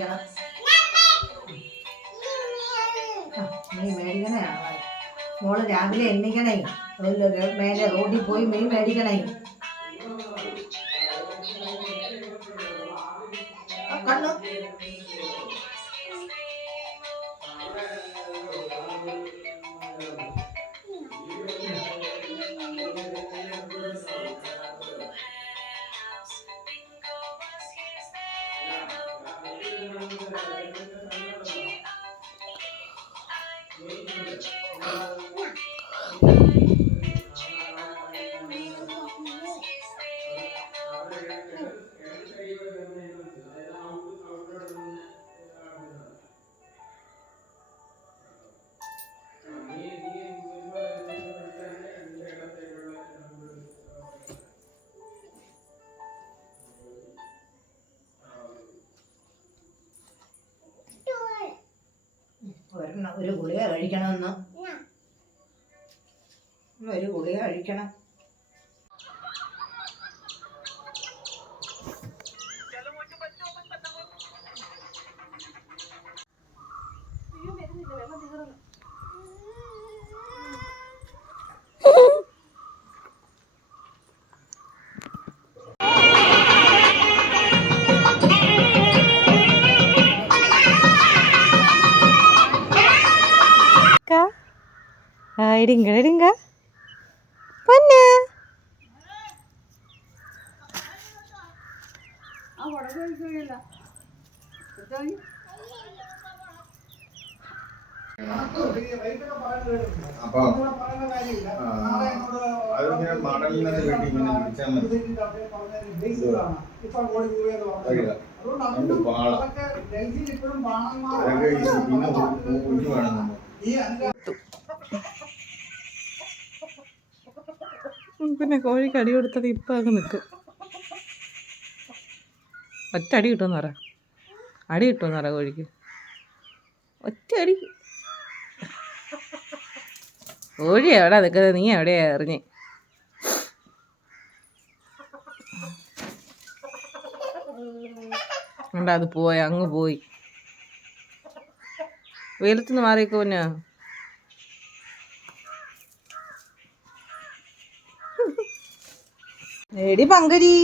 മേടിക്കണം. മീൻ മേടിക്കണേ മോള് രാവിലെ എണ്ണിക്കണേ. മേലെ റോഡിൽ പോയി മീൻ മേടിക്കണേ. കണ്ണു ഒരു ഗുളിക കഴിക്കണമെന്ന്. ഒരു ഗുളിക കഴിക്കണം. ഇടിങ്ക പൊന്ന് അപ്പൊ അതിങ്ങനെ മടലിനെ വെട്ടി ഇങ്ങനെ പിടിച്ചാൽ മതി. പാള പിന്നെ കുഞ്ഞു വേണം. പിന്നെ കോഴിക്ക് അടി കൊടുത്തത് ഇപ്പം അങ്ങ് നിൽക്കും. ഒറ്റ അടി കിട്ടുമെന്ന് പറ. അടി കിട്ടുമെന്ന് പറ കോഴിക്ക്. ഒറ്റ അടി. കോഴി എവിടെയാ നിൽക്കുന്നത്? നീ എവിടെയാ എറിഞ്ഞ്? ഉണ്ടാ അത് പോയി, അങ്ങ് പോയി. വെയിലത്തുനിന്ന് മാറിയേക്കോ പിന്നെ. എടി പങ്കരി.